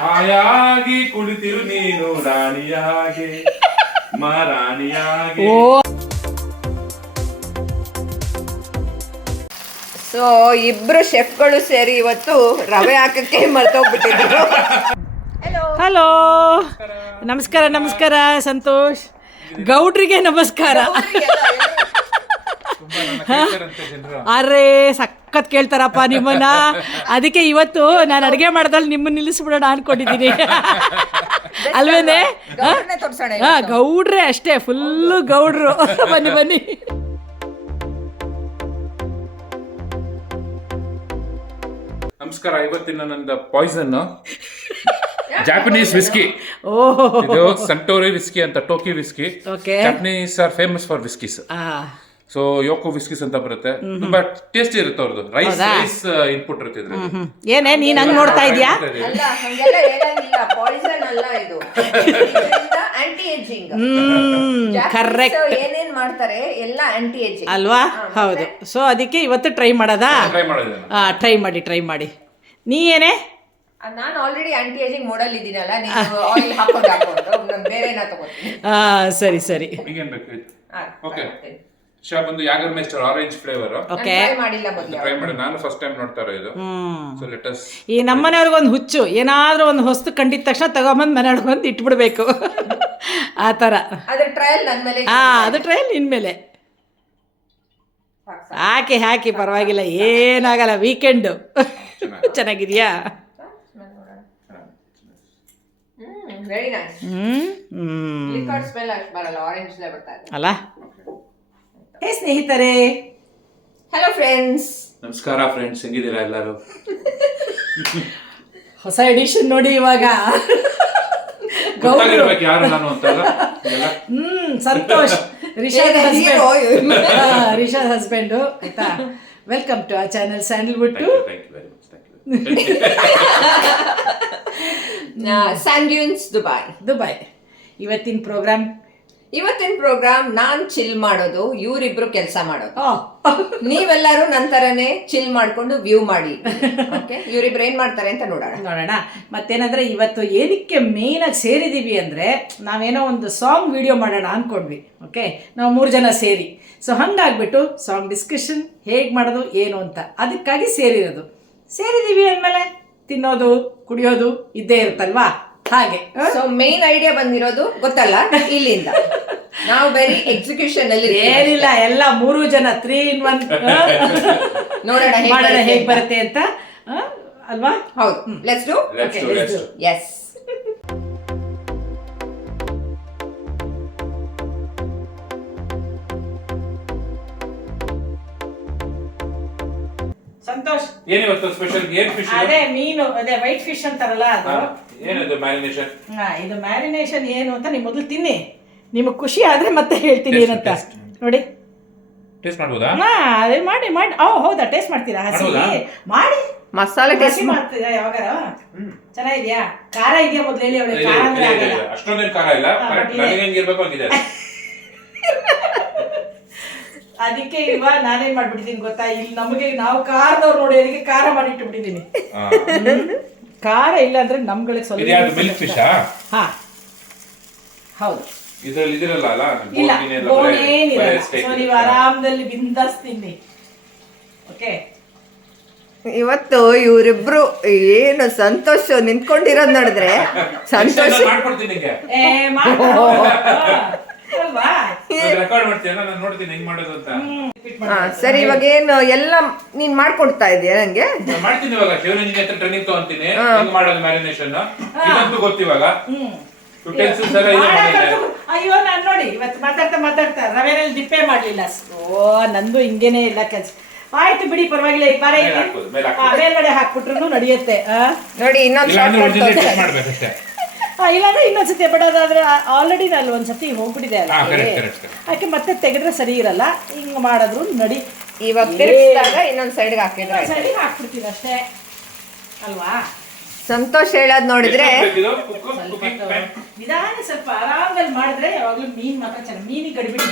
ಹಾಯಾಗಿ ಕುಳಿತಿರು ನೀನು ರಾಣಿಯಾಗೆ ಮಹಾರಾಣಿಯಾಗೆ. ಸೊ ಇಬ್ರು ಶೆಫ್ಗಳು ಸೇರಿ ಇವತ್ತು ರವೆ ಹಾಕಕ್ಕೆ ಮರ್ತೋಗ್ಬಿಟ್ಟಿದ್ರು. ಹಲೋ, ನಮಸ್ಕಾರ ನಮಸ್ಕಾರ ಸಂತೋಷ್. ಗೌಡ್ರಿಗೆ ನಮಸ್ಕಾರ. ಅರೇ ಸಖತ್ ಕೇಳ್ತಾರಪ್ಪ ನಿಮ್ಮನ್ನ. ಅದಕ್ಕೆ ಇವತ್ತು ನಾನು ಅಡುಗೆ ಮಾಡ್ದಲ್ಲಿ ನಿಮ್ಮನ್ನ ನಿಲ್ಲಿಸ್ಬಿಡೋಣ ಅನ್ಕೊಂಡಿದ್ದೀನಿ. ಅಲ್ವೇನೆ? ಗೌಡ್ರೆ ಅಷ್ಟೇ, ಫುಲ್ಲು ಗೌಡ್ರು. ಬನ್ನಿ ಬನ್ನಿ. ನಮಸ್ಕಾರ. ಇವತ್ತಿನ ನಂದು ಪಾಯ್ಸನ್ ಜಾಪನೀಸ್ ವಿಸ್ಕಿ. ಇದು ಸಂಟೋರಿ ವಿಸ್ಕಿ ಅಂತ, Toki whisky. Japanese are famous for whiskies. So ಯೋಕೋ ವಿಸ್ಕೀಸ್ ಅಂತ ಬರುತ್ತೆ. ತುಂಬಾ ಟೇಸ್ಟಿ ಇರುತ್ತೆ ಅವ್ರದ್ದು. ರೈಸ್ ಇನ್ಪುಟ್ ಇರುತ್ತೆ ಇದ್ರಲ್ಲಿ. ಏನೇ ನೀನ್ ಹಂಗ್ ನೋಡ್ತಾ ಇದ್ಯಾ? ಅಲ್ಲ, ಹಂಗೆಲ್ಲ ಹೇಳಂಗಿಲ್ಲ. ಪಾಯ್ಸನ್ ಅಲ್ಲ ಇದು, ಆಂಟಿ ಏಜಿಂಗ್. ಕರೆಕ್ಟ್. ಏನೇನ್ ಮಾಡ್ತಾರೆ ಎಲ್ಲ ಆಂಟಿ ಏಜಿಂಗ್ ಅಲ್ವಾ? ಹೌದು. ಸೊ ಅದಕ್ಕೆ ಇವತ್ತು ಟ್ರೈ ಮಾಡೋದಾ? ಟ್ರೈ ಮಾಡಿ. ನೀ ಏನೇ? ನಾನು ಆಲ್ರೆಡಿ ಆಂಟಿ ಏಜಿಂಗ್ ಮೋಡಲ್ ಇದ್ದೀನಲ್ಲ. ನೀವು ಆಯಿಲ್ ಹಾಕೊಂಡು ಬೇರೆ ತಗೋತೀನಿ. ಸರಿ. ಈಗೇನ್ ಬೇಕು? ಓಕೆ. ಒಂದು ಯಾಗರ್ ಮೇಸ್ಟರ್ ಆರೆಂಜ್ ಫ್ಲೇವರ್. ಮಾಡಿಲ್ಲ, ಟ್ರೈ ಮಾಡಿ. ನಾನು ಫಸ್ಟ್ ಟೈಮ್ ನೋಡ್ತಾ ಇರೋದು. So let us. ಈ ನಮ್ಮನೆಯವ್ರಿಗೊಂದು ಹುಚ್ಚು, ಏನಾದ್ರೂ ಒಂದು ಹೊಸ್ತು ಕಂಡಿದ ತಕ್ಷಣ ತಗೊಂಬಂದು ಮನೆಯೊಳಗೆ ಬಂದು ಇಟ್ಬಿಡ್ಬೇಕು. ಆ ಥರ. ಅದ್ರ ಟ್ರಯಲ್ ನನ್ನ ಮೇಲೆ. ಅದು ಟ್ರಯಲ್ ನಿನ್ ಮೇಲೆ. ಹಾಕಿ ಪರವಾಗಿಲ್ಲ, ಏನಾಗಲ್ಲ. ವೀಕೆಂಡು ಚೆನ್ನಾಗಿದ್ಯಾ? Very nice. ಲಿಕ್ವಿಡ್ ಸ್ಮೆಲ್ ಅಷ್ಟು ಬರಲ್ಲ, ಆರೆಂಜ್ ಫ್ಲೇವರ್ ಬರ್ತಾ ಇದೆ ಅಲ್ಲ? ಹೇ ಸ್ನೇಹಿತರೆ. Hello friends. ನಮಸ್ಕಾರ ಫ್ರೆಂಡ್ಸ್, ಹೆಂಗಿದ್ದೀರಾ ಎಲ್ಲರೂ? ಹೊಸ ಎಡಿಷನ್ ನೋಡಿ ಇವಾಗ. ಯಾರು ನಾನು ಅಂತಲ್ಲ. ಸಂತೋಷ್, ರಿಷಾದ್ ಹಸ್ಬೆಂಡು. ಆಯ್ತಾ? ವೆಲ್ಕಮ್ ಟು ಆ ಚಾನಲ್ ಸ್ಯಾಂಡಲ್ವುಡ್. ಸ್ಯಾಂಡ್ಯೂನ್ಸ್ ದುಬೈ. ಇವತ್ತಿನ ಪ್ರೋಗ್ರಾಮ್ ನಾನ್ ಚಿಲ್ ಮಾಡೋದು, ಇವರಿಬ್ರು ಕೆಲಸ ಮಾಡೋದು. ನೀವೆಲ್ಲರೂ ನಂತರನೇ ಚಿಲ್ ಮಾಡ್ಕೊಂಡು ವ್ಯೂ ಮಾಡಿ. ಇವರಿಬ್ರು ಏನ್ ಮಾಡ್ತಾರೆ ಅಂತ ನೋಡೋಣ. ಮತ್ತೇನಂದ್ರೆ ಇವತ್ತು ಏನಕ್ಕೆ ಮೇನ್ ಆಗಿ ಸೇರಿದೀವಿ ಅಂದ್ರೆ, ನಾವೇನೋ ಒಂದು ಸಾಂಗ್ ವಿಡಿಯೋ ಮಾಡೋಣ ಅನ್ಕೊಂಡ್ವಿ. ಓಕೆ, ನಾವು 3 ಜನ ಸೇರಿ. ಸೊ ಹಂಗಾಗ್ಬಿಟ್ಟು ಸಾಂಗ್ ಡಿಸ್ಕಷನ್ ಹೇಗ್ ಮಾಡೋದು ಏನು ಅಂತ ಅದಕ್ಕಾಗಿ ಸೇರಿದೀವಿ ಅಂದ್ಮೇಲೆ ತಿನ್ನೋದು ಕುಡಿಯೋದು ಇದ್ದೇ ಇರುತ್ತಲ್ವಾ? ಹಾಗೆ. ಸೊ ಮೇನ್ ಐಡಿಯಾ ಬಂದಿರೋದು ಗೊತ್ತಲ್ಲ ಇಲ್ಲಿಂದ. ನಾವು ಬರೀ ಎಕ್ಸಿಕ್ಯೂಷನ್ ಅಲ್ಲಿ ಏನಿಲ್ಲ, ಎಲ್ಲ 3 ಜನ 3 in 1 ನೋಡೋಣ ಹೇಗ್ ಬರುತ್ತೆ ಅಂತ. ಅಲ್ವಾ? ಹೌದು. Let's do. ಎಸ್. ಸಂತೋಷ್, ಏನಿವತ್ತು ಸ್ಪೆಷಲ್? ಏನ್ ಫಿಶ್? ಅದೇ ಮೀನು, ಅದೇ ವೈಟ್ ಫಿಶ್ ಅಂತಾರಲ್ಲ ಅದು. ಏನದು ಮ್ಯಾರಿನೇಷನ್? ಇದು ಮ್ಯಾರಿನೇಷನ್ ಏನು ಅಂತ ನೀವು ಮೊದಲು ತಿನ್ನಿ. ನಿಮಗೆ ಖುಷಿ ಆದ್ರೆ ಮತ್ತೆ ಹೇಳ್ತೀನಿ ಏನಂತ. ನೋಡಿ, ಟೇಸ್ಟ್ ಮಾಡ್ಬೋದಾ? ಅದೇ ಮಾಡಿ. ಹೌದಾ? ಟೇಸ್ಟ್ ಮಾಡ್ತೀರಾ? ಹಸಿ ಮಾಡಿ. ಮಸಾಲೆ ಟೇಸ್ಟ್ ಮಾಡ್ತೀರಾ ಯಾವಾಗಾರ? ಚೆನ್ನಾಗಿದ್ಯಾ? ಖಾರ ಇದೆಯಾ ಮೊದಲು ಹೇಳಿ. ಅವಳಿಗೆ ಖಾರ ಅಂದ್ರೆ ಆಗಲ್ಲ. ಅಷ್ಟೊಂದೇನು ಖಾರ ಇಲ್ಲ, ಹೆಂಗಿರ್ಬೇಕು ಹಂಗಿದೆ. ಅದಕ್ಕೆ ಇಲ್ವಾ ನಾನೇನ್ ಮಾಡ್ಬಿಟ್ಟಿದ್ದೀನಿ ಗೊತ್ತಾ? ಇಲ್ಲಿ ನಮಗೆ ನಾವು ಖಾರದವ್ರು ನೋಡಿ, ಅದಕ್ಕೆ ಖಾರ ಮಾಡಿಟ್ಬಿಟ್ಟಿದ್ದೀನಿ. ಖಾರ ಇಲ್ಲ ಅಂದ್ರೆ ನಮ್ಗಳಿಗೆ ಸ್ವಲ್ಪ. Milk fish? ಹಾ ಹೌದು. ಇದ್ರಲ್ಲಿ ಇದಿರಲ್ಲ ಅಲ್ಲ? ಇಲ್ಲ, ಏನಿಲ್ಲ. ಸೊ ನೀವು ಆರಾಮದಲ್ಲಿ ಬಿಂದಾಸ್ ತಿನ್ನಿ. ಓಕೆ. ಇವತ್ತು ಇವರಿಬ್ರು ಏನು ಸಂತೋಷ್ ನಿಂತ್ಕೊಂಡಿರೋದ್ ನೋಡಿದ್ರೆ ಸಂತೋಷ್ ಮಾಡ್ಕೊಡ್ತೀನಿ. ಸರಿ, ಇವಾಗ ಏನು ಎಲ್ಲ ನೀನ್ ಮಾಡ್ಕೊಡ್ತಾ ಇದೀಯ ನಂಗೆ? ಮಾಡ್ತೀನಿ ಇವಾಗ. ಶಿವರಂಜನಿ ಹತ್ರ ಟ್ರೈನಿಂಗ್ ತಗೊಂತೀನಿ ಹೆಂಗ್ ಮಾಡೋದು ಮ್ಯಾರಿನೇಷನ್. ಇದಂತೂ ಗೊತ್ತಿವಾಗ. ಅಯ್ಯೋ, ನಾನ್ ನೋಡಿ ಇವತ್ತು ಮಾತಾಡ್ತಾ ರವೆನಲ್ಲಿ ದಿಪ್ಪೆ ಮಾಡ್ಲಿಲ್ಲ. ನಂದು ಹಿಂಗೇನೆ ಇಲ್ಲ ಕೆಲ್ಸ. ಆಯ್ತು ಬಿಡಿ, ಪರವಾಗಿಲ್ಲ. ಈ ಮೇಲ್ಗಡೆ ಹಾಕ್ಬಿಟ್ರು ನಡೆಯುತ್ತೆ. ನೋಡಿ, ಇಲ್ಲಾಂದ್ರೆ ಇನ್ನೊಂದ್ಸತಿ. ಬಟ್ ಅದಾದ್ರೆ ಆಲ್ರೆಡಿ ನಾನು ಒಂದ್ಸತಿ ಹೋಗ್ಬಿಟ್ಟಿದೆ ಅಲ್ಲ, ಯಾಕೆ ಮತ್ತೆ ತೆಗೆದ್ರೆ ಸರಿ ಇರಲ್ಲ. ಹಿಂಗ್ ಮಾಡಿದ್ರು ನಡಿ. ಇವಾಗ ತಿರ್ಗಿಸಿದಾಗ ಇನ್ನೊಂದ್ ಸೈಡ್ಗೆ ಹಾಕ್ಬಿಡ್ತೀನಿ ಅಷ್ಟೇ ಅಲ್ವಾ? ಸಂತೋಷ್ ಹೇಳೋದ್ ನೋಡಿದ್ರೆ ನಿಧಾನ ಸ್ವಲ್ಪ ಆರಾಮಲ್ಲಿ ಮಾಡಿದ್ರೆ ಯಾವಾಗ್ಲೂ ಮೀನ್ ಮಾತ್ರ ಚೆನ್ನಾಗಿ. ಮೀನಿಗೆ ಗಡಿಬಿಡಿ.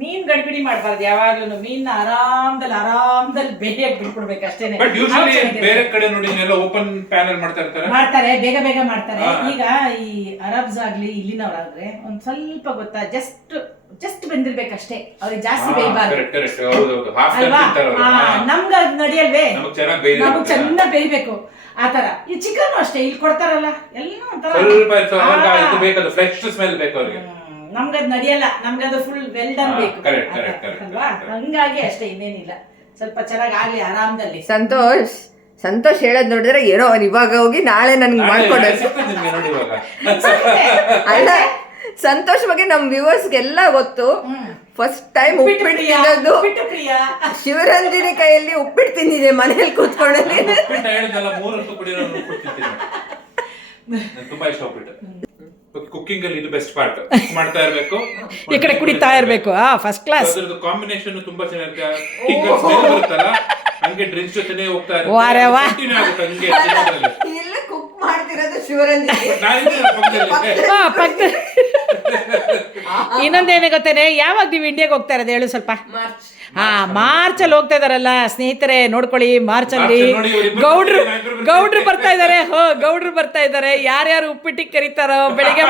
ಮೀನ್ ಗಡಿಬಿಡಿ ಮಾಡ್ಬಾರ್ದು ಯಾವಾಗ್ಲೂ. ಮೀನ್ ಆರಾಮದಲ್ಲಿ ಬೇಯಕ್ ಬಿಟ್ಬಿಡ್ಬೇಕು ಅಷ್ಟೇನೆ. ಬಟ್ ಯೂಶಲಿ ಬೇರೆ ಕಡೆ ನೋಡಿ ಎಲ್ಲ ಓಪನ್ ಪ್ಯಾನಲ್ ಮಾಡ್ತಾರೆ, ಬೇಗ ಬೇಗ ಮಾಡ್ತಾರೆ. ಈಗ ಈ ಅರಬ್ಸ್ ಆಗ್ಲಿ ಇಲ್ಲಿನವ್ರಾದ್ರೆ ಒಂದ್ ಸ್ವಲ್ಪ ಗೊತ್ತಾ, ಜಸ್ಟ್ ಬೆಂದಿರ್ಬೇಕಷ್ಟೇ, ಅವ್ರಿಗೆ ಜಾಸ್ತಿ ಬೇಯಬಾರ್ದು ಅಲ್ವಾ. ನಮ್ಗ ಅದ್ ನಡಿಯಲ್ವೇ, ನಮಗ್ ಚೆನ್ನಾಗ್ ಬೇಯ್ಬೇಕು ಆತರ. ಈ ಚಿಕನ್ ಅಷ್ಟೇ ಇಲ್ಲಿ ಕೊಡ್ತಾರಲ್ಲ ಎಲ್ಲ ನಮ್ಗದ್ ನಡೆಯಲ್ಲ, ನಮ್ಗದು ಫುಲ್ ವೆಲ್ ಡನ್ ಬೇಕು ಅಲ್ವಾ. ಹಂಗಾಗಿ ಅಷ್ಟೇ, ಇನ್ನೇನಿಲ್ಲ. ಸ್ವಲ್ಪ ಚೆನ್ನಾಗಿ ಆಗ್ಲಿ ಆರಾಮದಲ್ಲಿ. ಸಂತೋಷ್ ಹೇಳೋದ್ ನೋಡಿದ್ರೆ ಏನೋ ಅವ್ನು ಇವಾಗ ಹೋಗಿ ನಾಳೆ ನನ್ಗೆ ಮಾಡ್ಕೊಡ. ಅಲ್ಲ, ಸಂತೋಷ್ ಬಗ್ಗೆ ನಮ್ ವ್ಯೂವರ್ಸ್ಗೆಲ್ಲ ಗೊತ್ತು. ಫಸ್ಟ್ ಟೈಮ್ ಉಪ್ಪಿಟ್ಟು ತಿನ್ನೋದು ಶಿವರಂಜನಿ ಕೈಯಲ್ಲಿ ಉಪ್ಪಿಟ್ಟು ತಿಂದಿದೆ ಮನೇಲಿ ಕೂತ್ಕೊಳ್ಳಿ. ತುಂಬಾ ಇಷ್ಟ ಉಪ್ಪಿಟ್ಟು. ಕುಕಿಂಗ್ ಅಲ್ಲಿ ಇದು ಬೆಸ್ಟ್ ಪಾರ್ಟ್, ಮಾಡ್ತಾ ಇರಬೇಕು, ಈ ಕಡೆ ಕುಡಿತಾ ಇರಬೇಕು. ಫಸ್ಟ್ ಕ್ಲಾಸ್ ಕಾಂಬಿನೇಷನ್ ತುಂಬಾ ಚೆನ್ನಾಗಿರುತ್ತೆ. ಸ್ಮೆಲ್ ಬರುತ್ತಲ್ಲ, ಹಂಗೆ ಡ್ರಿಂಕ್ಸ್ ಜೊತೆನೇ ಹೋಗ್ತಾ ಇರುತ್ತೆ, ಹಂಗೆ ಎಲ್ಲ ಕುಕ್ ಮಾಡ್ತಿರೋದು ಶಿವರಂಜನಿ. ಇನ್ನೊಂದೇನೇ ಗೊತ್ತೇನೆ, ಯಾವಾಗ ನೀವು ಇಂಡಿಯಾಗೆ ಹೋಗ್ತಾ ಇರೋದು ಹೇಳು ಸ್ವಲ್ಪ. ಮಾರ್ಚಲ್ಲಿ ಹೋಗ್ತಾ ಇದಾರಲ್ಲ ಸ್ನೇಹಿತರೆ, ನೋಡ್ಕೊಳ್ಳಿ. ಮಾರ್ಚಲ್ಲಿ ಗೌಡ್ರು ಬರ್ತಾ ಇದಾರೆ. ಗೌಡ್ರು ಬರ್ತಾ ಇದಾರೆ. ಯಾರ್ಯಾರು ಉಪ್ಪಿಟ್ಟಿಗೆ ಕರೀತಾರೋ ಬೆಳಿಗ್ಗೆ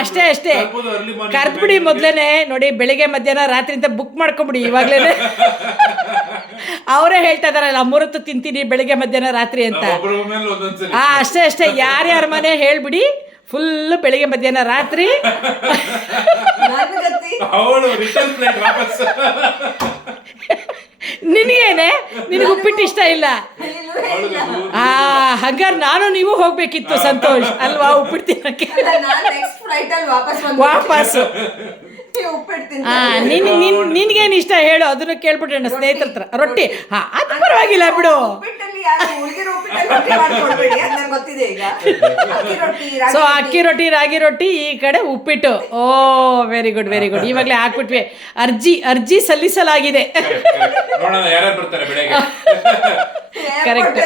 ಅಷ್ಟೇ ಕರ್ದ್ಬಿಡಿ ಮೊದ್ಲೇನೆ. ನೋಡಿ, ಬೆಳಿಗ್ಗೆ ಮಧ್ಯಾಹ್ನ ರಾತ್ರಿ ಅಂತ ಬುಕ್ ಮಾಡ್ಕೊಂಬಿಡಿ ಇವಾಗ್ಲೇನೆ. ಅವರೇ ಹೇಳ್ತಾ ಇದಾರಲ್ಲ, 3 ಹೊತ್ತು ತಿಂತೀನಿ ಬೆಳಿಗ್ಗೆ ಮಧ್ಯಾಹ್ನ ರಾತ್ರಿ ಅಂತ. ಅಷ್ಟೇ ಯಾರ್ಯಾರ ಮನೆ ಹೇಳ್ಬಿಡಿ, ಫುಲ್ ಬೆಳಿಗ್ಗೆ ಮಧ್ಯಾಹ್ನ ರಾತ್ರಿ. ನಿನಗೇನೆ, ನಿನಗೆ ಉಪ್ಪಿಟ್ಟು ಇಷ್ಟ ಇಲ್ಲ? ಹಂಗಾರೆ ನಾನು ನೀವು ಹೋಗ್ಬೇಕಿತ್ತು ಸಂತೋಷ್ ಅಲ್ವಾ ಉಪ್ಪಿಟ್ಟು ತಿನ್ನಕ್ಕೆ. ವಾಪಸ್ ನಿನ್ಗೇನು ಇಷ್ಟ ಹೇಳು, ಅದನ್ನು ಕೇಳ್ಬಿಟ್ರೆ ಸ್ನೇಹಿತರ ಹತ್ರ. ರೊಟ್ಟಿ ಅದು ಪರವಾಗಿಲ್ಲ ಬಿಡು. ಸೊ ಅಕ್ಕಿ ರೊಟ್ಟಿ, ರಾಗಿ ರೊಟ್ಟಿ, ಈ ಕಡೆ ಉಪ್ಪಿಟ್ಟು. Very good. ಇವಾಗಲೇ ಹಾಕ್ಬಿಟ್ವಿ. ಅರ್ಜಿ ಸಲ್ಲಿಸಲಾಗಿದೆ. Correct.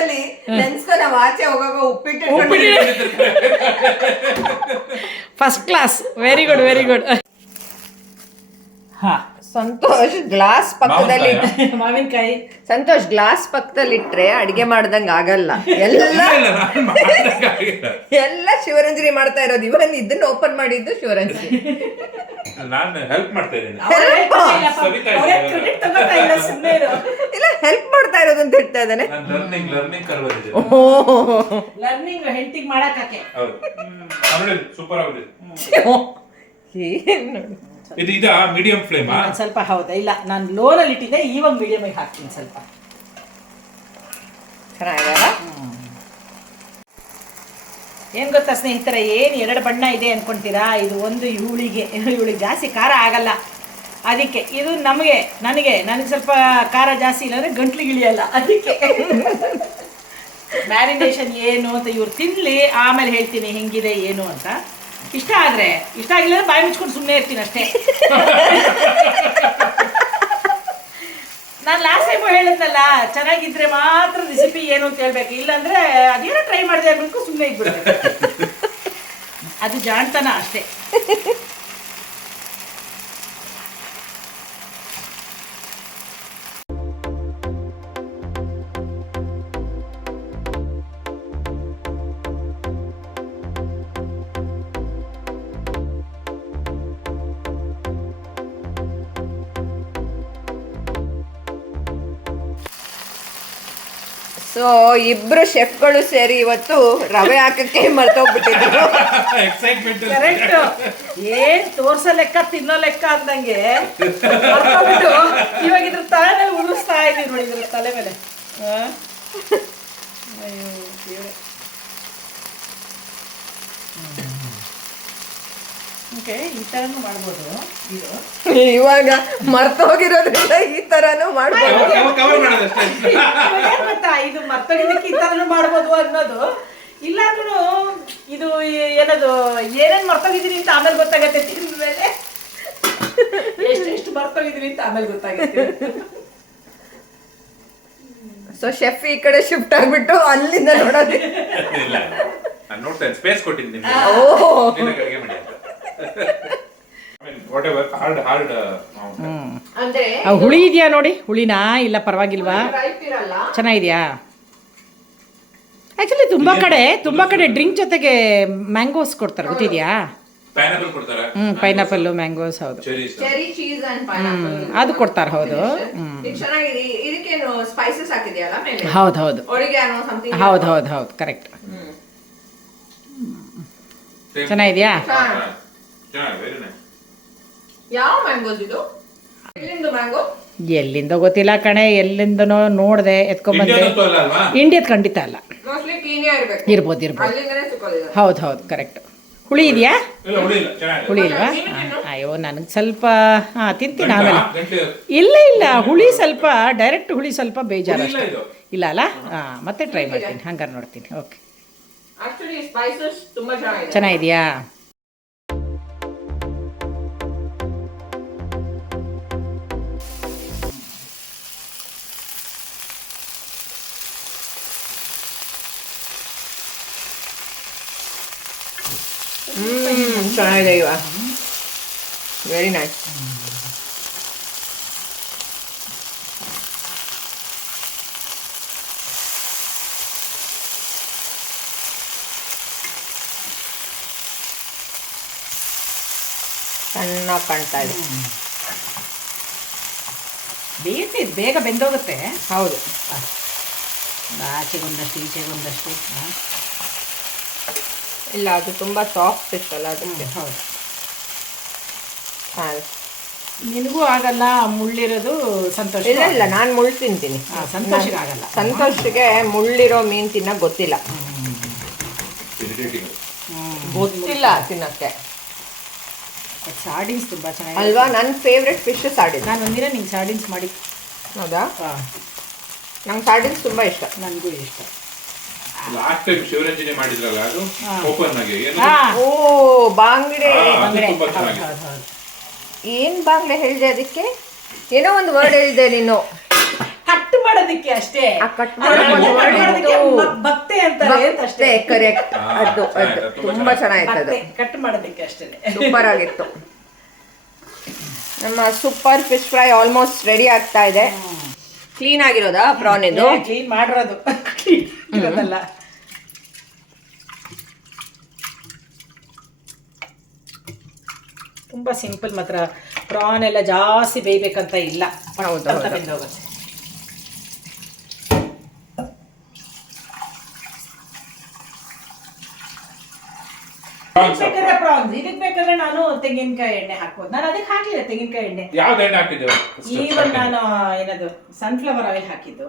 First class. Very good. Santosh glass ಪಕ್ಕದಲ್ಲಿ ಮಾವಿನಕಾಯಿ. ಸಂತೋಷ್ ಗ್ಲಾಸ್ ಪಕ್ಕದಲ್ಲಿ ಇಟ್ರೆ ಅಡಿಗೆ ಮಾಡ್ದಂಗ ಆಗಲ್ಲ. ಎಲ್ಲ ಶಿವರಂಜನಿ ಮಾಡ್ತಾ ಇರೋದು. ಇವನ್ ಇದನ್ನ ಓಪನ್ ಮಾಡಿದ್ದು ಶಿವರಂಜನಿ. ನಾನು ಹೆಲ್ಪ್ ಮಾಡ್ತಾ ಇದ್ದೀನಿ. ಇಲ್ಲ, ಹೆಲ್ಪ್ ಮಾಡ್ತಾ ಇರೋದು ಅಂತ ಹೇಳ್ತಾ ಇದ್ದಾನೆ. ಲರ್ನಿಂಗ್ ಹೆಂಡತಿಗೆ ಮಾಡಕ್ಕೆ. ಸೂಪರ್ ಆಗಿದೆ ಇದು. ಮೀಡಿಯಂ ಫ್ಲೇಮ್ ಸ್ವಲ್ಪ. ಹೌದಾ? ಇಲ್ಲ, ನಾನು ಲೋನಲ್ಲಿ ಇಟ್ಟಿದ್ದೆ, ಇವಾಗ ಮೀಡಿಯಮಿಗೆ ಹಾಕ್ತೀನಿ ಸ್ವಲ್ಪ. ಚೆನ್ನಾಗಿದೆಯಲ್ಲ? ಏನು ಗೊತ್ತಾ ಸ್ನೇಹಿತರೆ, ಏನು 2 ಬಣ್ಣ ಇದೆ ಅಂದ್ಕೊಳ್ತೀರಾ? ಇದು ಒಂದು ಇವಳಿಗೆ ಜಾಸ್ತಿ ಖಾರ ಆಗಲ್ಲ, ಅದಕ್ಕೆ. ಇದು ನನಗೆ ಸ್ವಲ್ಪ ಖಾರ ಜಾಸ್ತಿ ಇಲ್ಲಾಂದರೆ ಗಂಟ್ಲಿಗೆ ಇಳಿಯಲ್ಲ, ಅದಕ್ಕೆ. ಮ್ಯಾರಿನೇಷನ್ ಏನು ಅಂತ ಇವ್ರು ತಿನ್ನಲಿ, ಆಮೇಲೆ ಹೇಳ್ತೀನಿ ಹೆಂಗಿದೆ ಏನು ಅಂತ. ಇಷ್ಟ ಆಗಿಲ್ಲ ಬಾಯಿ ಮುಚ್ಕೊಂಡು ಸುಮ್ಮನೆ ಇರ್ತೀನಿ ಅಷ್ಟೇ. ನಾನು ಲಾಸ್ಟ್ ಟೈಮ್ ಹೇಳಿದ್ನಲ್ಲ, ಚೆನ್ನಾಗಿದ್ರೆ ಮಾತ್ರ ರೆಸಿಪಿ ಏನು ಅಂತ ಹೇಳ್ಬೇಕು, ಇಲ್ಲಾಂದ್ರೆ ಅದೇನೋ ಟ್ರೈ ಮಾಡಿದೆ ಆಗ್ಬೇಕು, ಸುಮ್ಮನೆ ಇದ್ಬಿಡ್ಬೇಕು. ಅದು ಜಾಣ್ತನ ಅಷ್ಟೇ. ಸೊ ಇಬ್ರು ಶೆಫ್ಗಳು ಸೇರಿ ಇವತ್ತು ರವೆ ಹಾಕಕ್ಕೆ ಮರ್ತೋಗ್ಬಿಟ್ಟಿದ್ರು. ಕರೆಕ್ಟ್. ಏನ್ ತೋರ್ಸೋ ಲೆಕ್ಕ ತಿನ್ನೋ ಲೆಕ್ಕ ಅಂದಂಗೆ ಇವಾಗ ಇದ್ರ ತಲೆ ಮೇಲೆ ಉದುರಿಸ್ತಾ ಇದೀವಿ ನೋಡಿ, ಇದ್ರ ತಲೆ ಮೇಲೆ. ಈ ತರನು ಮಾಡ್ಬೋದು. ಇವಾಗ ಮರ್ತೋಗಿರೋದ್ರಿಂದ ಈ ತರನು ಮಾಡ್ಬೋದು. ಇದು ಮರ್ತೋಗಿದ್ದಕ್ಕೆ ಈ ತರನು ಮಾಡ್ಬೋದು ಅನ್ನೋದು. ಇಲ್ಲಾಂದ್ರೂ ಇದು ಏನದು, ಏನೇನ್ ಮರ್ತೋಗಿದೀನಿ ಅಂತ ಆಮೇಲೆ ಗೊತ್ತಾಗತ್ತೆ. ತಿಂದ ಮೇಲೆ ಎಷ್ಟು ಮರ್ತೋಗಿದೀನಿ ಅಂತ ಆಮೇಲೆ ಗೊತ್ತಾಗತ್ತೆ. ಸೊ ಶೆಫ್ ಈ ಕಡೆ ಶಿಫ್ಟ್ ಆಗ್ಬಿಟ್ಟು ಅಲ್ಲಿಂದ ನೋಡೋದು. ನೋಡ್ತೇನೆ, ಸ್ಪೇಸ್ ಕೊಟ್ಟಿದ್ದೀನಿ. ಓ whatever hard ಅಂದ್ರೆ ಹುಳಿ ಇದೆಯಾ ನೋಡಿ, ಹುಳಿನಾ ಇಲ್ಲ ಪರವಾಗಿಲ್ವಾ, ರೈಪ್ ಇರಲ್ಲ. ಚೆನ್ನಾಗಿದೆಯಾ? ಆ್ಯಕ್ಚುಲಿ ತುಂಬ ಕಡೆ ಡ್ರಿಂಕ್ ಜೊತೆಗೆ ಮ್ಯಾಂಗೋಸ್ ಕೊಡ್ತಾರೆ, ಗೊತ್ತಿದೆಯಾ? ಪೈನಾಪಲ್ ಕೊಡ್ತಾರೆ. ಪೈನಾಪಲ್ಲು, ಮ್ಯಾಂಗೋಸ್, ಹೌದು, ಚೆರಿ ಚೀಸ್ ಅಂಡ್ ಪೈನಾಪಲ್ ಅದು ಕೊಡ್ತಾರೆ, ಹೌದು. ಇದು ಚೆನ್ನಾಗಿದೆ. ಇದಕ್ಕೇನು ಸ್ಪೈಸಸ್ ಹಾಕಿದೆಯಲ್ಲ ಮೇಲೆ, ಹೌದು ಒರಿಗ್ಯಾನೋ ಸಮಥಿಂಗ್. ಹೌದು ಕರೆಕ್ಟ್. ಚೆನ್ನಾಗಿದೆಯಾ? ಯಾವ ಮ್ಯಾಂಗೋಸ್ ಇದು? ಎಲ್ಲಿಂದ ಮ್ಯಾಂಗೋ? ಎಲ್ಲಿಂದ ಗೊತ್ತಿಲ್ಲ ಕಣೆ, ಎಲ್ಲಿಂದನೋ ನೋಡ್ದೆ ಎತ್ಕೊಂಡ್ಬಂದೆ. ಇಂಡಿಯಾದ ಖಂಡಿತ ಅಲ್ಲ, ಮೋಸ್ಟ್ಲಿ ಕೀನ್ಯಾ ಇರ್ಬೇಕು. ಇರ್ಬೋದು. ಅಲ್ಲಿಂದನೇ ಸಿಕ್ಕೋದಿದೆ. ಹೌದು ಕರೆಕ್ಟ್. ಹುಳಿ ಇದೆಯಾ? ಹುಳಿ ಇಲ್ವಾ? ನೀನು ಅಯ್ಯೋ, ನನಗೆ ಸ್ವಲ್ಪ ತಿಂತೀನಿ ಆಮೇಲೆ. ಇಲ್ಲ ಹುಳಿ ಸ್ವಲ್ಪ, ಡೈರೆಕ್ಟ್ ಹುಳಿ ಸ್ವಲ್ಪ ಬೇಜಾರು ಅಷ್ಟೇ. ಇಲ್ಲ ಅಲ್ಲ? ಮತ್ತೆ ಟ್ರೈ ಮಾಡ್ತೀನಿ, ಹಂಗಾರೆ ನೋಡ್ತೀನಿ. ಓಕೆ, ಆಕ್ಚುಲಿ ಸ್ಪೈಸಸ್ ತುಂಬಾ ಚೆನ್ನಾಗಿದೆ. ಚೆನ್ನಾಗಿದೆಯಾ? ಚೆನ್ನಾಗಿದೆ ಇವ. Very nice. ಚೆನ್ನಾಗಿ ಕಾಣ್ತಾ ಇದೆ. ಬೇಯಿಸಿ ಬೇಗ ಬೆಂದೋಗುತ್ತೆ. ಹೌದು, ಆಚೆಗೊಂದಷ್ಟು ಈಚೆಗೊಂದಷ್ಟು. ಇಲ್ಲ ಅದು ತುಂಬಾ ಸಾಫ್ಟ್ ಇತ್ತಲ್ಲ ಅದಕ್ಕೆ. ಹೌದು, ಹಾಂ. ನಿನಗೂ ಆಗಲ್ಲ ಮುಳ್ಳಿರೋದು, ಸಂತೋಷ. ಇಲ್ಲ ನಾನು ಮುಳ್ಳು ತಿಂತೀನಿ. ಸಂತೋಷಕ್ಕೆ ಆಗಲ್ಲ. ಸಂತೋಷಿಗೆ ಮುಳ್ಳಿರೋ ಮೀನು ತಿನ್ನಕ್ಕೆ ಗೊತ್ತಿಲ್ಲ, ಗೊತ್ತಿಲ್ಲ ತಿನ್ನಕ್ಕೆ. ಸಾರ್ಡಿನ್ಸ್ ತುಂಬ ಚೆನ್ನಾಗಿ ಅಲ್ವಾ? ನನ್ನ ಫೇವ್ರೆಟ್ ಫಿಶ್ ಸಾರ್ಡಿನ್. ನಾನು ಒಂದಿನ ನಿಂಗೆ ಸಾರ್ಡಿನ್ಸ್ ಮಾಡಿ. ಹೌದಾ? ನಂಗೆ ಸಾರ್ಡಿನ್ಸ್ ತುಂಬ ಇಷ್ಟ. ನನಗೂ ಇಷ್ಟ. ಲಾಸ್ಟ್ ಟೈಮ್ ಶಿವರಂಜನೆ ಮಾಡಿದ್ರಲ್ಲ, ಅದು ಓಪನ್ ಆಗಿ ಓ ಬಾಂಗ್ಡೆ. ತುಂಬಾ ಚೆನ್ನಾಗಿದೆ. ಏನ್ ಬಾಂಗ್ಡೆ ಹೇಳಿದೆ ಅದಕ್ಕೆ? ಏನೋ ಒಂದು ವರ್ಡ್ ಹೇಳಿದೆ ನೀನು. ಕಟ್ ಮಾಡೋದಕ್ಕೆ ಅಷ್ಟೇ. ಭಕ್ತೆ ಅಂತಾರೆ ಅಷ್ಟೇ. ಕರೆಕ್ಟ್. ಅದು ತುಂಬಾ ಚೆನ್ನಾಗಿತ್ತು. ಅದು ಕಟ್ ಮಾಡೋದಕ್ಕೆ ಅಷ್ಟೇ. ಸೂಪರ್ ಆಗಿತ್ತು. ನಮ್ಮ super fish fry almost ready ಆಗ್ತಾ ಇದೆ. ಕ್ಲೀನ್ ಆಗಿರೋದಾ ಪ್ರಾನ್? ಇದು ಕ್ಲೀನ್ ಮಾಡಿರೋದು, ಇರೋದಲ್ಲ. ತುಂಬ ಸಿಂಪಲ್ ಮಾತ್ರ. ಪ್ರಾನ್ ಎಲ್ಲ ಜಾಸ್ತಿ ಬೇಯಬೇಕಂತ ಇಲ್ಲ. ಹೌದು, ಬೆಂದೋಗುತ್ತೆ. ಪ್ರಾನ್ಸ್ ಇದಕ್ಕೆ ಬೇಕಾದ್ರೆ ನಾನು ತೆಂಗಿನಕಾಯಿ ಎಣ್ಣೆ ಹಾಕ್ಬೋದು. ನಾನು ಅದಕ್ಕೆ ಹಾಕ್ಲಿಲ್ಲ ತೆಂಗಿನಕಾಯಿ ಎಣ್ಣೆ. ಯಾವ್ದು ಎಣ್ಣೆ ಹಾಕಿದ್ದೇವೆ? ಈವನ್ ನಾನು ಏನದು ಸನ್ಫ್ಲವರ್ ಆಯಿಲ್ ಹಾಕಿದ್ದು,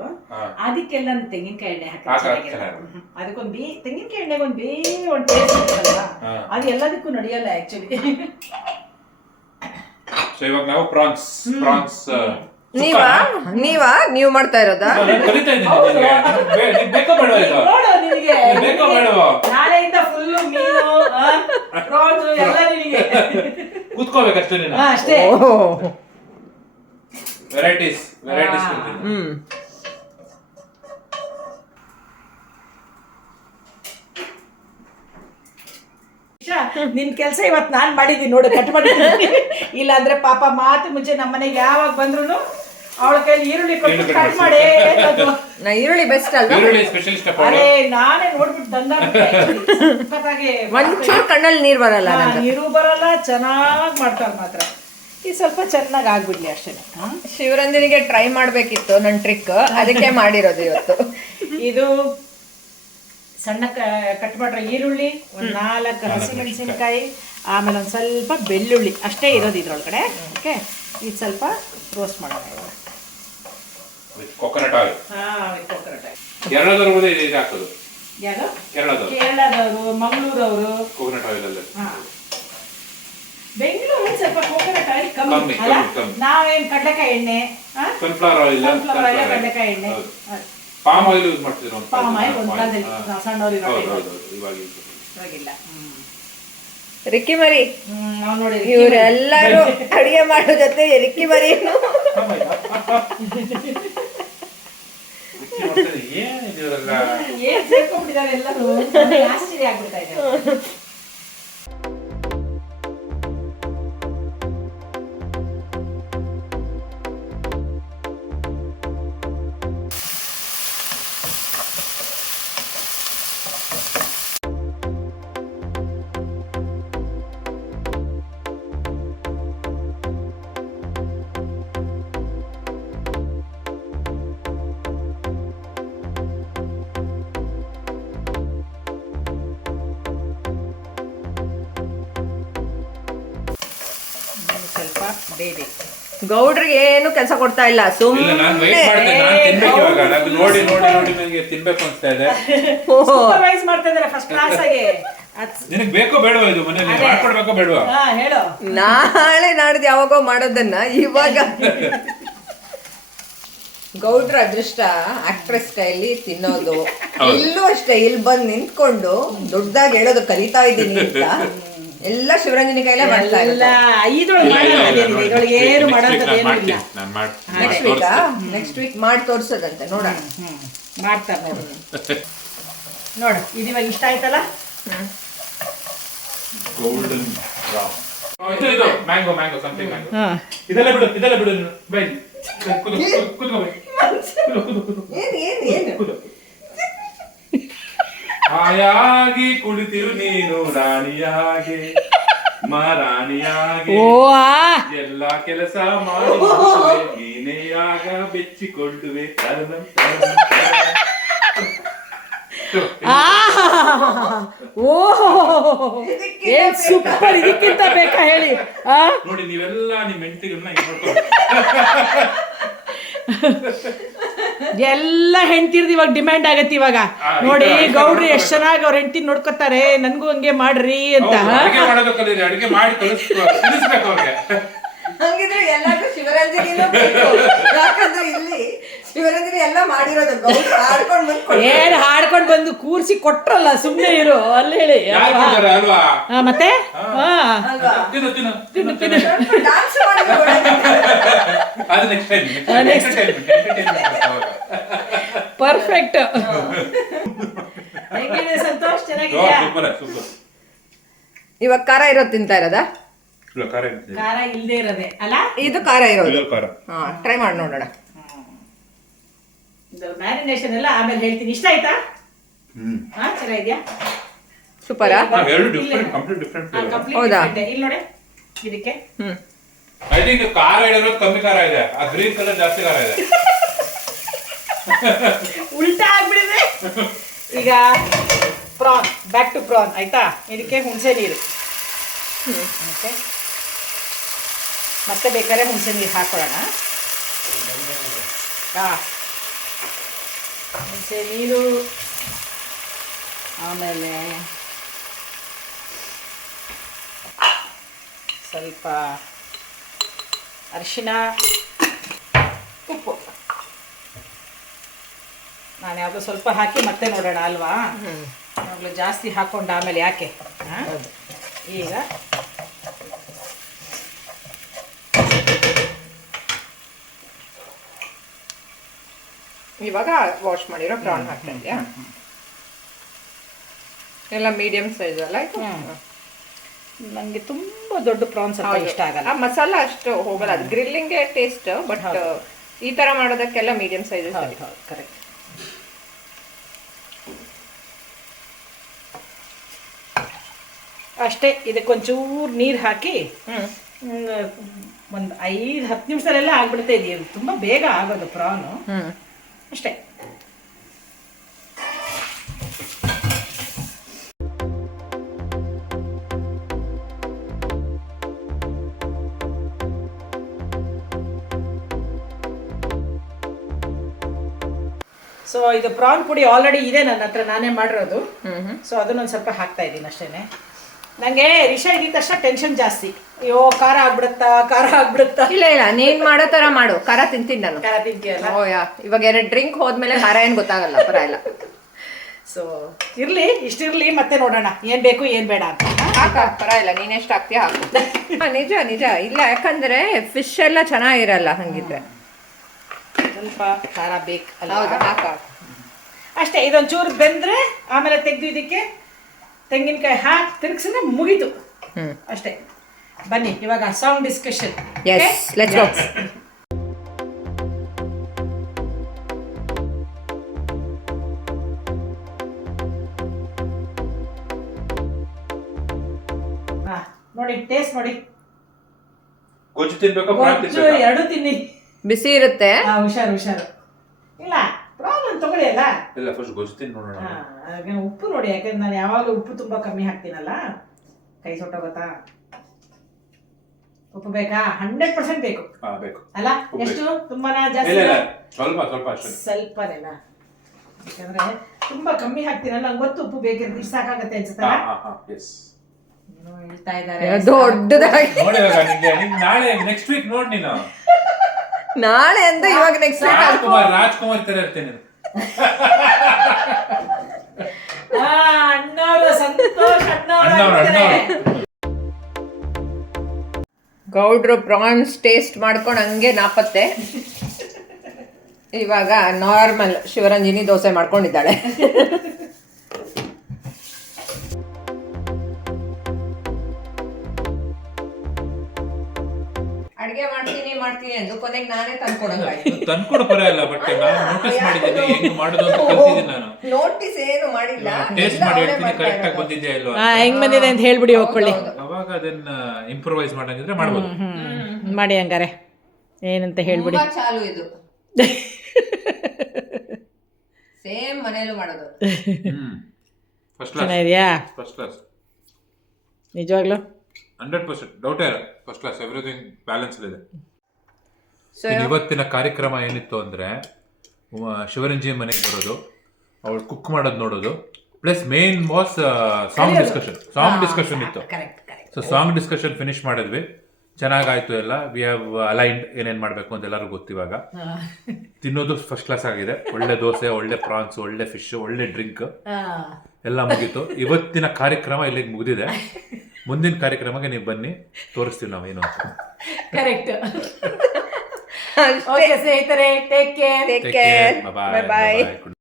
ಅದಕ್ಕೆಲ್ಲ ನಾನು ತೆಂಗಿನಕಾಯಿ ಎಣ್ಣೆ ಹಾಕಿಲ್ಲ. ಅದಕ್ಕೊಂದು ತೆಂಗಿನಕಾಯಿ ಎಣ್ಣೆಗೆ ಒಂದು ಟೇಸ್ಟ್ ಇರುತ್ತಲ್ವಾ, ಅದು ಎಲ್ಲದಕ್ಕೂ ನಡೆಯಲ್ಲ ಆಕ್ಚುಲಿ. ಸೊ ಇವಾಗ ನಾವು ಪ್ರಾನ್ಸ್ ನೀವು ಮಾಡ್ತಾ ಇರೋದಾ? ನಾಳೆಯಿಂದ ಫುಲ್ ಮೀನು ಪ್ರಾನ್ಸ್ ಎಲ್ಲ ನಿನಗೆ. ಕೂತ್ಕೋಬೇಕಷ್ಟೇ ನೀನು. ಅಷ್ಟೇ. ವೆರೈಟೀಸ್. ನಿನ್ ಕೆಲಸ ಇವತ್ತು ನಾನು ಮಾಡಿದ್ದೀನಿ ನೋಡು, ಕಟ್ ಮಾಡಿದ್ದೀನಿ. ಇಲ್ಲ ಅಂದ್ರೆ ಪಾಪ ಮಾತು ಮುಂಚೆ ನಮ್ಮ ಮನೆಗೆ ಯಾವಾಗ ಬಂದ್ರು ಅವಳ ಕೈಲಿ ಈರುಳ್ಳಿ ಕೊಟ್ಟು ಕಟ್ ಮಾಡಿ. ಈರುಳ್ಳಿ ಬೆಸ್ಟ್ ಅಲ್ವಾ? ಅರೆ ನಾನೇ ನೋಡ್ಬಿಟ್ಟು ತಂದಾಗೆ ಒಂಚೂರು ಕಣ್ಣಲ್ಲಿ ನೀರು ಬರಲ್ಲ, ನೀರು ಬರಲ್ಲ. ಚೆನ್ನಾಗಿ ಮಾಡ್ತಾರೆ ಮಾತ್ರ. ಇದು ಸ್ವಲ್ಪ ಚೆನ್ನಾಗಿ ಆಗ್ಬಿಡ್ಲಿ ಅಷ್ಟೇ. ಶಿವರಂಜನಿಗೆ ಟ್ರೈ ಮಾಡ್ಬೇಕಿತ್ತು ನನ್ನ ಟ್ರಿಕ್, ಅದಕ್ಕೆ ಮಾಡಿರೋದು ಇವತ್ತು. ಇದು ಸಣ್ಣ ಕಟ್ ಮಾಡ್ರೆ ಈರುಳ್ಳಿ, ಒಂದು 4 ಹಸಿಮೆಣಸಿನ್ಕಾಯಿ, ಆಮೇಲೆ ಒಂದು ಸ್ವಲ್ಪ ಬೆಳ್ಳುಳ್ಳಿ ಅಷ್ಟೇ ಇರೋದು ಇದ್ರೊಳಗಡೆ. ಓಕೆ, ಇದು ಸ್ವಲ್ಪ ರೋಸ್ಟ್ ಮಾಡೋಣ. Coconut oil. Coconut oil. ಕೇರಳದವರು ಇದು ಹಾಕೋದು. ಯಾರು? ಕೇರಳದವರು, ಮಂಗಳೂರವರು ಕೊಕೊನಟ್ ಆಯಿಲ್ ಅಲ್ಲ. ಬೆಂಗಳೂರಲ್ಲಿ ಸ್ವಲ್ಪ ಕೊಕೊನಟ್ ಆಯಿಲ್ ಕಮ್ಮಿ ಅಲ್ಲ. ನಾವೇನು ಕಡಲೆಕಾಯಿ ಎಣ್ಣೆ, ಸನ್ಫ್ಲವರ್ ಆಯಿಲ್, ಕಡಲೆಕಾಯಿ ಎಣ್ಣೆ, ಪಾಮ್ ಆಯಿಲ್ ಯೂಸ್ ಮಾಡ್ತಿದ್ರು. ಪಾಮ್ ಆಯಿಲ್ ಒಂದು ಕಾಲದಲ್ಲಿ ಸಣ್ಣವ್ರು ಇವಾಗಿಲ್ಲ. ರಿಕ್ಕಿ ಮರಿ ನೋಡಿ, ಇವರೆಲ್ಲರೂ ಅಡಿಗೆ ಮಾಡೋ ಜೊತೆ ರಿಕ್ಕಿ ಮರಿ ಏನ್ ಸೇರ್ಕೊಂಡ್ಬಿಟ್ಟಿದ್ದಾರೆ ಎಲ್ಲರೂ. ಆಶ್ಚರ್ಯ ಆಗ್ಬಿಡ್ತಾ ಇದೆ. ಬೇರೆ ಗೌಡ್ರಿಗೆ ಏನು ಕೆಲಸ ಕೊಡ್ತಾ ಇಲ್ಲ, ಇಲ್ಲ ನಾನು ವೆಯ್ಟ್ ಮಾಡ್ತೇನೆ, ನಾನು ತಿನ್ಬೇಕು ಇವಾಗ. ನಾನು ನೋಡಿ ನೋಡಿ ನೋಡಿ ನನಗೆ ತಿನ್ಬೇಕು ಅನ್ಸ್ತಾ ಇದೆ. ಸೂಪರ್ವೈಸ್ ಮಾಡ್ತಾ ಇದ್ದಾರೆ ಫಸ್ಟ್ ಕ್ಲಾಸ್ ಆಗಿ. ನಿನಗೆ ಬೇಕೋ ಬೇಡವಾ ಇದು ಮನೇಲಿ ಮಾಡ್ಕೊಡ್ಬೇಕೋ ಬೇಡವಾ? ಹೇಳು. ನಾಳೆ ನಾಡ್ದು ಯಾವಾಗೋ ಮಾಡೋದನ್ನ ಇವಾಗ ಗೌಡ್ರ ಅದೃಷ್ಟ ಆಕ್ಟ್ರೆಸ್ ಕೈಲಿ ತಿನ್ನೋದು. ಇಲ್ಲೂ ಅಷ್ಟೇ, ಇಲ್ಲಿ ಬಂದು ನಿಂತ್ಕೊಂಡು ದೊಡ್ಡದಾಗಿ ಹೇಳೋದು ಕಲಿತಾ ಇದ್ದೀನಿ ಅಂತ ಎಲ್ಲ ಶಿವರಂಜನಿ ಕೈಲೇ ಮಾಡ್ತಾ ಇಲ್ಲ ಇರೋದು. ಇದ್ರೊಳಗೆ ಏನು ಮಾಡೋದೇನು ಇಲ್ಲ. ನೆಕ್ಸ್ಟ್ ವೀಕ್ ಮಾಡಿ ತೋರ್ಸೋದಂತೆ, ನೋಡೋಣ. ಮಾಡ್ತಾರೆ ನೋಡು. ನೋಡು ಇದು ಇವಾಗ ಇಷ್ಟ ಆಯ್ತಲ್ಲ. Golden brown. ಇದು ಮ್ಯಾಂಗೋ ಮ್ಯಾಂಗೋ ಸಮಥಿಂಗ್ ಮ್ಯಾಂಗೋ. ಇದೆಲ್ಲ ಬಿಡು ಬೈ. ಹಾಯಾಗಿ ಕುಳಿತಿರು ನೀನು ರಾಣಿಯಾಗೆ, ಮಹಾರಾಣಿಯಾಗೆ, ಎಲ್ಲ ಕೆಲಸ ಮಾಡಿ ನೀನೆಯಾಗ ಬೆಚ್ಚಿಕೊಳ್ಳುವೆ. ಏನ್ ಸೂಪರ್, ಇದಕ್ಕಿಂತ ಬೇಕಾ ಹೇಳಿ? ನೋಡಿ ನೀವೆಲ್ಲ ನಿಮ್ಮ ಹೆಂಡತಿಗಳನ್ನ ನೋಡ್ಕೊಂಡು ಎಲ್ಲ ಹೆಂಡ್ತಿರ್ದು ಇವಾಗ ಡಿಮ್ಯಾಂಡ್ ಆಗತ್ತೆ ಇವಾಗ. ನೋಡಿ ಗೌಡ್ರು ಎಷ್ಟ್ ಚೆನ್ನಾಗಿ ಅವ್ರ ಹೆಂಡತಿ ನೋಡ್ಕೊತಾರೆ, ನನ್ಗೂ ಹಂಗೆ ಮಾಡ್ರಿ ಅಂತ. ಅಡಿಗೆ ಮಾಡೋದು ಕಲೀರಿ, ಅಡಿಗೆ ಮಾಡಿ ತಿಳಿಸ್ಬೇಕು ಅವ್ರಿಗೆ. ಹಂಗಿದ್ರೆ ಎಲ್ಲಾದ್ರೂ ಶಿವರಂಜನಿನೂ ಬೇಕು. ಯಾಕಂದ್ರೆ ಇಲ್ಲಿ ಶಿವರಂಜನಿ ಎಲ್ಲ ಮಾಡಿರೋದು ಗೌಡ್ರು ಹಾಡ್ಕೊಂಡ್ ಬಂದ್ಕೊಂಡು ಏನ್ ಹಾಡ್ಕೊಂಡ್ ಬಂದು ಕೂರ್ಸಿ ಕೊಟ್ರಲ್ಲ, ಸುಮ್ನೆ ಇರು ಅಲ್ಲಿ ಹೇಳಿ. ಅಲ್ವಾ ಮತ್ತೆ ಡಾನ್ಸ್ ಮಾಡಿದ್ರು. ಅದು ನೆಕ್ಸ್ಟ್ ಟೈಮ್ ಪರ್ಫೆಕ್ಟ್. ಹೇಗಿದೆ ಸಂತೋಷ್? ಚೆನ್ನಾಗಿದ್ಯಾ? ಸೂಪರ್. ಇವಾಗ ಖಾರ ಇರೋದು ತಿಂತಾ ಇರೋದಾ? ಖಾರ ಇಲ್ದೇ ಇರೋದೆ ಅಲ್ಲ ಇದು ಖಾರ ಇರೋದು. ಟ್ರೈ ಮಾಡಿ ನೋಡೋಣ. ಮ್ಯಾರಿನೇಷನ್ ಎಲ್ಲ ಆಮೇಲೆ ಹೇಳ್ತೀನಿ. ಇಷ್ಟ ಆಯ್ತಾ? ಚೆನ್ನಾಗಿದ್ಯಾ? ಸೂಪರಾ? ಹೌದಾ? ಇಲ್ಲಿ ನೋಡಿ ಇದಕ್ಕೆ ಐ ಥಿಂಕ್ ಖಾರ ಇರೋದು ಕಮ್ಮಿ ಖಾರ ಇದೆ, ಆ ಗ್ರೀನ್ ಕಲರ್ ಜಾಸ್ತಿ ಖಾರ ಇದೆ. ಉಲ್ಟಾ ಆಗ್ಬಿಡಿದೆ. ಈಗ ಪ್ರಾನ್, ಬ್ಯಾಕ್ ಟು ಪ್ರಾನ್ ಆಯ್ತಾ. ಇದಕ್ಕೆ ಹುಣಸೆ ನೀರು. ಓಕೆ, ಮತ್ತೆ ಬೇಕಾದ್ರೆ ಹುಣಸೆ ನೀರು ಹಾಕೊಳ್ಳೋಣ. ಹುಣಸೆ ನೀರು, ಆಮೇಲೆ ಸ್ವಲ್ಪ ಅರಿಶಿನ, ಉಪ್ಪು. ನಾನು ಯಾವುದೋ ಸ್ವಲ್ಪ ಹಾಕಿ ಮತ್ತೆ ನೋಡೋಣ ಅಲ್ವಾ. ಯಾವಾಗಲೂ ಜಾಸ್ತಿ ಹಾಕ್ಕೊಂಡು ಆಮೇಲೆ ಯಾಕೆ. ಈಗ ಇವಾಗ ವಾಶ್ ಮಾಡಿರೋ ಪ್ರಾನ್ ಹಾಕ್ತಾ ಇದೆಯಾ? ಎಲ್ಲ ಮೀಡಿಯಂ ಸೈಜ್ ಅಲ್ಲ ಇದು? ನನಗೆ ತುಂಬ ದೊಡ್ಡ ಪ್ರಾನ್ಸ್ ಇಷ್ಟ ಆಗಲ್ಲ. ಮಸಾಲ ಅಷ್ಟು ಹೋಗಲ್ಲ, ಅದು ಗ್ರಿಲ್ಲಿಂಗ್ಗೆ ಟೇಸ್ಟ್. ಬಟ್ ಈ ತರ ಮಾಡೋದಕ್ಕೆಲ್ಲ ಮೀಡಿಯಂ ಸೈಜ್. ಕರೆಕ್ಟ್. ಅಷ್ಟೇ. ಇದಕ್ಕೊಂಚೂರು ನೀರು ಹಾಕಿ ಒಂದು 5-10 ನಿಮಿಷದಲ್ಲೆಲ್ಲ ಆಗ್ಬಿಡುತ್ತೆ. ಇದು ತುಂಬ ಬೇಗ ಆಗೋದು ಪ್ರಾನು. ಅಷ್ಟೇ. ಸೊ ಇದು ಪ್ರಾನ್ ಪುಡಿ ಆಲ್ರೆಡಿ ಇದೆ ನನ್ನ ಹತ್ರ, ನಾನೇ ಮಾಡಿರೋದು. ಸೊ ಅದನ್ನೊಂದು ಸ್ವಲ್ಪ ಹಾಕ್ತಾ ಇದ್ದೀನಿ ಅಷ್ಟೇನೆ. ನಂಗೆ ರಿಷಾ ಇದ್ದ ತಕ್ಷಣ ಟೆನ್ಷನ್ ಜಾಸ್ತಿ. ಅಯ್ಯೋ ಖಾರ ಆಗ್ಬಿಡುತ್ತಾ. ಇಲ್ಲ ನೀನ್ ಮಾಡೋ ತರ ಮಾಡು. ಖಾರ ತಿಂತೀನಿ ನಾನು. ಖಾರ ತಿಂತೀಯಲ್ಲ? ಇವಾಗ 2 ಡ್ರಿಂಕ್ ಹೋದ್ಮೇಲೆ ಖಾರ ಏನ್ ಗೊತ್ತಾಗಲ್ಲ, ಪರ ಇಲ್ಲ. ಸೊ ಇರ್ಲಿ, ಇಷ್ಟಿರ್ಲಿ, ಮತ್ತೆ ನೋಡೋಣ ಏನ್ ಬೇಕು ಏನ್ ಬೇಡ ಅಂತ. ಪರ ಇಲ್ಲ, ನೀನ್ ಎಷ್ಟು ಹಾಕ್ತೀಯ ಹಾಕು. ನಿಜ ಇಲ್ಲ, ಯಾಕಂದ್ರೆ ಫಿಶ್ ಎಲ್ಲ ಚೆನ್ನಾಗಿರಲ್ಲ ಹಂಗಿದ್ರೆ. ಸ್ವಲ್ಪ ಖಾರ ಬೇಕು ಅಲ್ಲ? ಹೌದಾ? ಅಷ್ಟೇ. ಇದೊಂಚೂರು ಬೆಂದ್ರೆ ಆಮೇಲೆ ತೆಗೆದು ಇದಕ್ಕೆ ತೆಂಗಿನಕಾಯಿ ಹಾಕಿ ತಿರುಗಿಸಿದ್ರೆ ಮುಗೀತು. ಅಷ್ಟೇ. ಬನ್ನಿ ಇವಾಗ ಸಾಂಗ್ ಡಿಸ್ಕಷನ್. Let's go. ನೋಡಿ ಟೇಸ್ಟ್ ನೋಡಿ. ಗೊಜ್ಜು ತಿನ್ಬೇಕು, ಎರಡು ತಿನ್ನಿ. ಬಿಸಿ ಇರುತ್ತೆ. ಹುಷಾರು. ಇಲ್ಲ ಪ್ರಾಬ್ಲಮ್ ತಗೊಳ್ಳಿ ಅಲ್ಲ. ಇಲ್ಲ ಫಸ್ಟ್ ಗೊಜ್ಜು ತಿನ್ ನೋಡೋಣ. ಉಪ್ಪು ನೋಡಿ, ಯಾಕಂದ್ರೆ ನಾನು ಯಾವಾಗಲೂ ಉಪ್ಪು ತುಂಬಾ ಕಮ್ಮಿ ಹಾಕ್ತೀನಲ್ಲ, ಕೈ ಸೊಟ್ಟೋಗತ್ತಾ. ಉಪ್ಪು ಬೇಕಾ? 100% ಬೇಕು ಬೇಕು ಅಲ್ಲ? ಉಪ್ಪು ಎಷ್ಟು? ತುಂಬಾನ ಇಲ್ಲ ಜಾಸ್ತಿ? ಇಲ್ಲ ಸ್ವಲ್ಪ ಸ್ವಲ್ಪ ಅಷ್ಟೇ. ಸ್ವಲ್ಪನೇನಾ? ಯಾಕಂದ್ರೆ ತುಂಬಾ ಕಮ್ಮಿ ಹಾಕ್ತೀನಲ್ಲ, ನಂಗೆ ಗೊತ್ತು ಉಪ್ಪು ಬೇಕಿದ್ರೆ ಇಷ್ಟು ಸಾಕಾಗತ್ತೆ ಅನ್ಸುತ್ತಲ್ಲ. ಎಸ್ ಏನೋ ಹೇಳ್ತಾ ಇದ್ದಾರೆ. ದೊಡ್ಡದಾಗಿ ನೋಡಿ ಇವಾಗ ನಿಂಗೆ ನಾಳೆ ನೆಕ್ಸ್ಟ್ ವೀಕ್ ನೋಡ್ ನೀನು ನಾಳೆ ಅಂತ ಇವಾಗ ನೆಕ್ಸ್ಟ್ ರಾಜ್ಕುಮಾರ್ ತರ ಇರ್ತೇನೆ. ಅಣ್ಣವ್ರು ಸಂತೋಷ್ ಗೌಡ್ರು ಪ್ರಾನ್ಸ್ ಟೇಸ್ಟ್ ಮಾಡ್ಕೊಂಡು ಹಂಗೆ ನಾಪತ್ತೆ. ಇವಾಗ ನಾರ್ಮಲ್ ಶಿವರಂಜನಿ ದೋಸೆ ಮಾಡ್ಕೊಂಡಿದ್ದಾಳೆ. ಅಡ್ಗೆ ಮಾಡ್ತೀನಿ ಎಂದು ಕೊನೆಗೆ ನಾನೇ ತಂದ್ಕೊಡಂಗಾಯ್ತು. ತಂದ್ಕೊಡ ಪರವಾಗಿಲ್ಲ, ಬಟ್ ನಾನು ನೋಟಿಸ್ ಮಾಡಿದ್ದೀನಿ ಹೆಂಗ್ ಮಾಡೋದು ಅಂತ ಕಲ್ತಿದ್ದೀನಿ ನಾನು. ನೋಟಿಸ್ ಏನು ಮಾಡಿಲ್ಲ, ಟೇಸ್ಟ್ ಮಾಡಿ ಹೇಳ್ತೀನಿ ಕರೆಕ್ಟ್ ಆಗಿ ಬಂದಿದ್ಯಾ ಇಲ್ವಾ ಹೆಂಗ್ ಬಂದಿದೆ ಅಂತ ಹೇಳ್ಬಿಡಿ, ಹೋಗ್ಕೊಳ್ಳಿ. ಅವಾಗ ಅದನ್ನ ಇಂಪ್ರೂವೈಸ್ ಮಾಡಂಗಿದ್ರೆ ಮಾಡ್ಬೋದು. ಮಾಡಿ ಹಂಗಾರೆ ಏನಂತ ಹೇಳ್ಬಿಡಿ. ತುಂಬಾ ಚಾಲು ಇದು. ಸೇಮ್ ಮನೇಲೂ ಮಾಡೋದು. ಫಸ್ಟ್ ಕ್ಲಾಸ್ ಚೆನ್ನಾಗಿದ್ಯಾ? ಫಸ್ಟ್ ಕ್ಲಾಸ್ ನಿಜವಾಗ್ಲೂ 100% ಡೌಟೇ ಇಲ್ಲ. ಫಸ್ಟ್ ಕ್ಲಾಸ್, ಎವ್ರಿಥಿಂಗ್ ಬ್ಯಾಲೆನ್ಸ್ ಇದೆ. ಇವತ್ತಿನ ಕಾರ್ಯಕ್ರಮ ಏನಿತ್ತು ಅಂದ್ರೆ ಶಿವರಂಜಿ ಮನೆಗೆ ಬರೋದು, ಅವಳು ಕುಕ್ ಮಾಡೋದು ನೋಡೋದು, plus main was song discussion ಇತ್ತು. ಸೊ ಸಾಂಗ್ ಡಿಸ್ಕಷನ್ ಫಿನಿಶ್ ಮಾಡಿದ್ವಿ, ಚೆನ್ನಾಗಾಯ್ತು ಎಲ್ಲ. ವಿ ಹ್ಯಾವ್ ಅಲೈನ್ಡ್ ಏನೇನ್ ಮಾಡ್ಬೇಕು ಅಂತ ಎಲ್ಲರಿಗೂ ಗೊತ್ತಿವಾಗ. ತಿನ್ನೋದು ಫಸ್ಟ್ ಕ್ಲಾಸ್ ಆಗಿದೆ. ಒಳ್ಳೆ ದೋಸೆ, ಒಳ್ಳೆ ಪ್ರಾನ್ಸ್, ಒಳ್ಳೆ ಫಿಶ್, ಒಳ್ಳೆ ಡ್ರಿಂಕ್ ಎಲ್ಲ ಮುಗೀತು. ಇವತ್ತಿನ ಕಾರ್ಯಕ್ರಮ ಇಲ್ಲಿಗೆ ಮುಗಿದಿದೆ. ಮುಂದಿನ ಕಾರ್ಯಕ್ರಮಕ್ಕೆ ನೀವು ಬನ್ನಿ, ತೋರಿಸ್ತೀವಿ ನಾವು ಏನು ಅಂತ. ಕರೆಕ್ಟ್. ಓಕೆ ಸ್ನೇಹಿತರೆ, take care. Take care. Bye bye.